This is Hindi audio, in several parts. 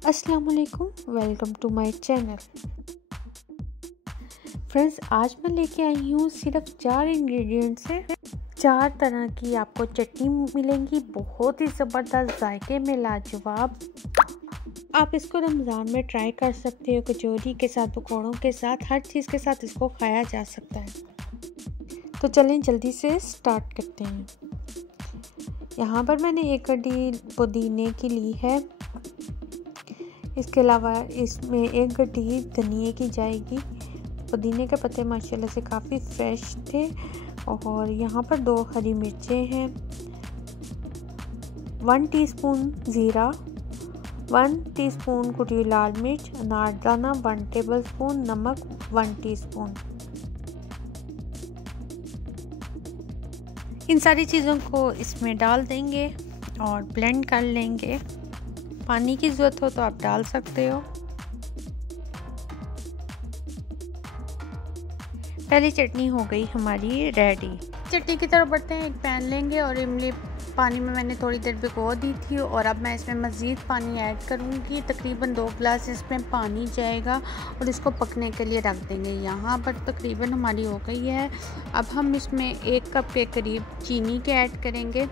अस्सलाम वालेकुम, welcome to my channel. Friends, आज मैं लेके आई हूँ सिर्फ 4 इंग्रेडिएंट्स से 4 तरह की आपको चटनी मिलेंगी, बहुत ही ज़बरदस्त, जायके में लाजवाब। आप इसको रमज़ान में ट्राई कर सकते हो, कचौरी के साथ, पकौड़ों के साथ, हर चीज़ के साथ इसको खाया जा सकता है। तो चलें जल्दी से स्टार्ट करते हैं। यहाँ पर मैंने 1 गड्डी पुदीने की ली है। इसके अलावा इसमें 1 गड्डी धनिए की जाएगी। पुदीने के पत्ते माशाल्लाह से काफ़ी फ्रेश थे। और यहाँ पर 2 हरी मिर्चें हैं, 1 टीस्पून ज़ीरा, 1 टीस्पून कुटी हुई लाल मिर्च, अनारदाना 1 टेबलस्पून, नमक 1 टीस्पून। इन सारी चीज़ों को इसमें डाल देंगे और ब्लेंड कर लेंगे। पानी की ज़रूरत हो तो आप डाल सकते हो। पहली चटनी हो गई हमारी रेडी। चटनी की तरफ बढ़ते हैं। एक पैन लेंगे और इमली पानी में मैंने थोड़ी देर भिगो दी थी और अब मैं इसमें मज़ीद पानी ऐड करूँगी। तकरीबन 2 गिलास इसमें पानी जाएगा और इसको पकने के लिए रख देंगे। यहाँ पर तकरीबन हमारी हो गई है। अब हम इसमें 1 कप के करीब चीनी के ऐड करेंगे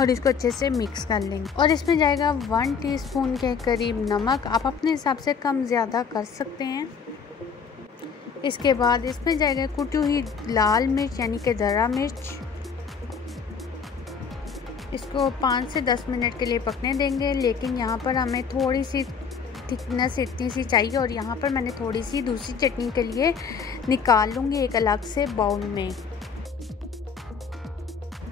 और इसको अच्छे से मिक्स कर लेंगे। और इसमें जाएगा 1 टीस्पून के करीब नमक। आप अपने हिसाब से कम ज़्यादा कर सकते हैं। इसके बाद इसमें जाएगा कुटी हुई लाल मिर्च यानी कि दरा मिर्च। इसको 5 से 10 मिनट के लिए पकने देंगे, लेकिन यहाँ पर हमें थोड़ी सी थिकनेस इतनी सी चाहिए और यहाँ पर मैंने थोड़ी सी दूसरी चटनी के लिए निकाल लूँगी एक अलग से बाउल में।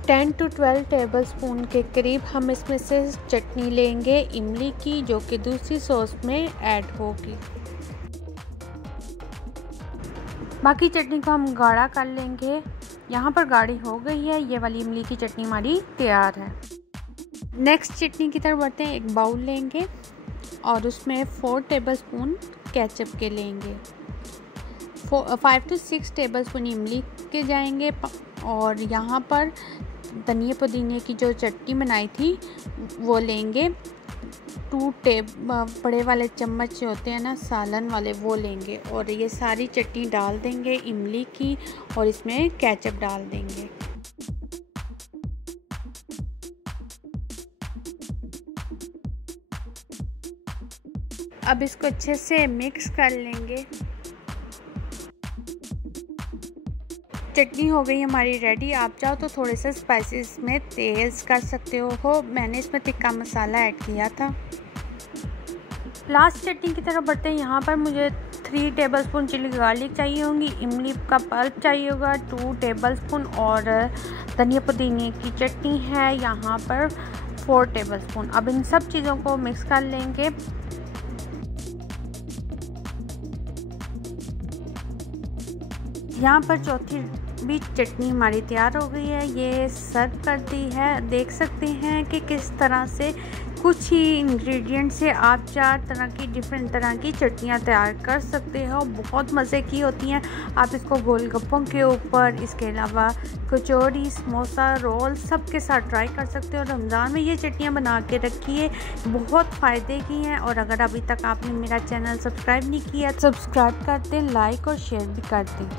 10 to 12 टेबलस्पून के करीब हम इसमें से चटनी लेंगे इमली की, जो कि दूसरी सॉस में ऐड होगी। बाकी चटनी को हम गाढ़ा कर लेंगे। यहाँ पर गाढ़ी हो गई है। ये वाली इमली की चटनी हमारी तैयार है। नेक्स्ट चटनी की तरफ बढ़ते हैं। एक बाउल लेंगे और उसमें 4 टेबलस्पून केचप के लेंगे, 5 to 6 टेबलस्पून इमली के जाएंगे। और यहाँ पर धनिया पुदीने की जो चटनी बनाई थी वो लेंगे। 2 बड़े वाले चम्मच जो होते हैं ना सालन वाले, वो लेंगे और ये सारी चटनी डाल देंगे इमली की और इसमें केचप डाल देंगे। अब इसको अच्छे से मिक्स कर लेंगे। चटनी हो गई हमारी रेडी। आप चाहो तो थोड़े से स्पाइसेस में तेज़ कर सकते हो। मैंने इसमें तिक्का मसाला ऐड किया था। लास्ट चटनी की तरफ बढ़ते हैं। यहाँ पर मुझे 3 टेबलस्पून चिली गार्लिक चाहिए होंगी, इमली का पल्प चाहिए होगा 2 टेबलस्पून और धनिया पुदीने की चटनी है यहाँ पर 4 टेबलस्पून। अब इन सब चीज़ों को मिक्स कर लेंगे। यहाँ पर चौथी भी चटनी हमारी तैयार हो गई है। ये सर्व कर दी है। देख सकते हैं कि किस तरह से कुछ ही इंग्रेडिएंट से आप 4 तरह की डिफरेंट तरह की चटनियाँ तैयार कर सकते हो। बहुत मज़े की होती हैं। आप इसको गोलगप्पों के ऊपर, इसके अलावा कचौरी, समोसा, रोल सब के साथ ट्राई कर सकते हो। रमज़ान में ये चटनियाँ बना के रखिए, बहुत फ़ायदे की हैं। और अगर अभी तक आपने मेरा चैनल सब्सक्राइब नहीं किया, सब्सक्राइब कर दें, लाइक और शेयर भी कर दें।